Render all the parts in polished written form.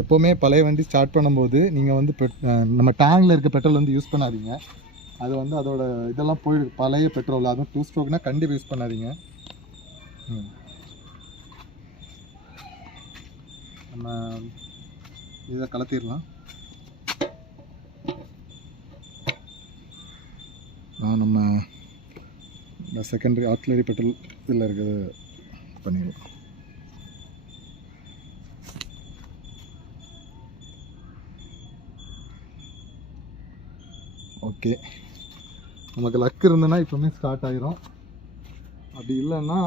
எப்போவுமே பழைய வண்டி ஸ்டார்ட் பண்ணும்போது நீங்கள் வந்து நம்ம டேங்கில் இருக்க பெட்ரோல் வந்து யூஸ் பண்ணாதீங்க. அது வந்து அதோட இதெல்லாம் போயிடுது, பழைய பெட்ரோல். அதுவும் 2 ஸ்ட்ரோக்னால் கண்டிப்பாக யூஸ் பண்ணாதீங்க. நம்ம இதை கலத்திடலாம். நம்ம இந்த செகண்டரி ஆர்டிலரி பெட்ரோல் இதில் இருக்கிறது பண்ணிடலாம். ஓகே, நமக்கு லக் இருந்ததுன்னா இப்போவுமே ஸ்டார்ட் ஆகிரும். அப்படி இல்லைன்னா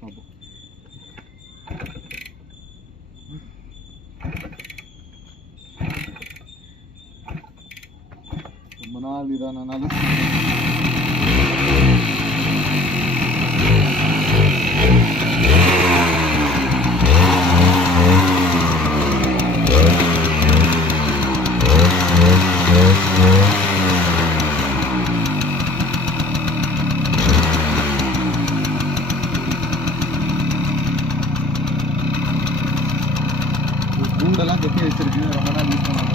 பார்ப்போம். ரொம்ப நாள் இதானாலும் கூண்டெல்லாம் கட்டி வச்சிருக்கு, ரொம்ப நாள் யூஸ் பண்ணாங்க.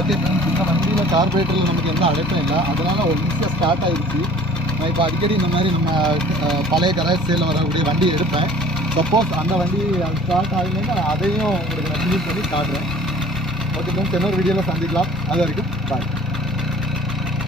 ஓகே ஃப்ரெண்ட்ஸ், இந்த வண்டியில் கார்பரேட்டரில் நமக்கு எந்த அடைப்பும் இல்லை, அதனால் ஒரு ஈஸியாக ஸ்டார்ட் ஆகிடுச்சு. நான் இப்போ அடிக்கடி இந்த மாதிரி நம்ம பழைய கராஜ் சேலில் வரக்கூடிய வண்டி எடுப்பேன். சப்போஸ் அந்த வண்டி ஸ்டார்ட் ஆகலைன்னா அதையும் உங்களுக்கு நான் யூஸ் பண்ணி காட்டுறேன். ஓகே ஃப்ரெண்ட்ஸ், இன்னொரு வீடியோவில் சந்திக்கலாம். அது வரைக்கும் பாய்.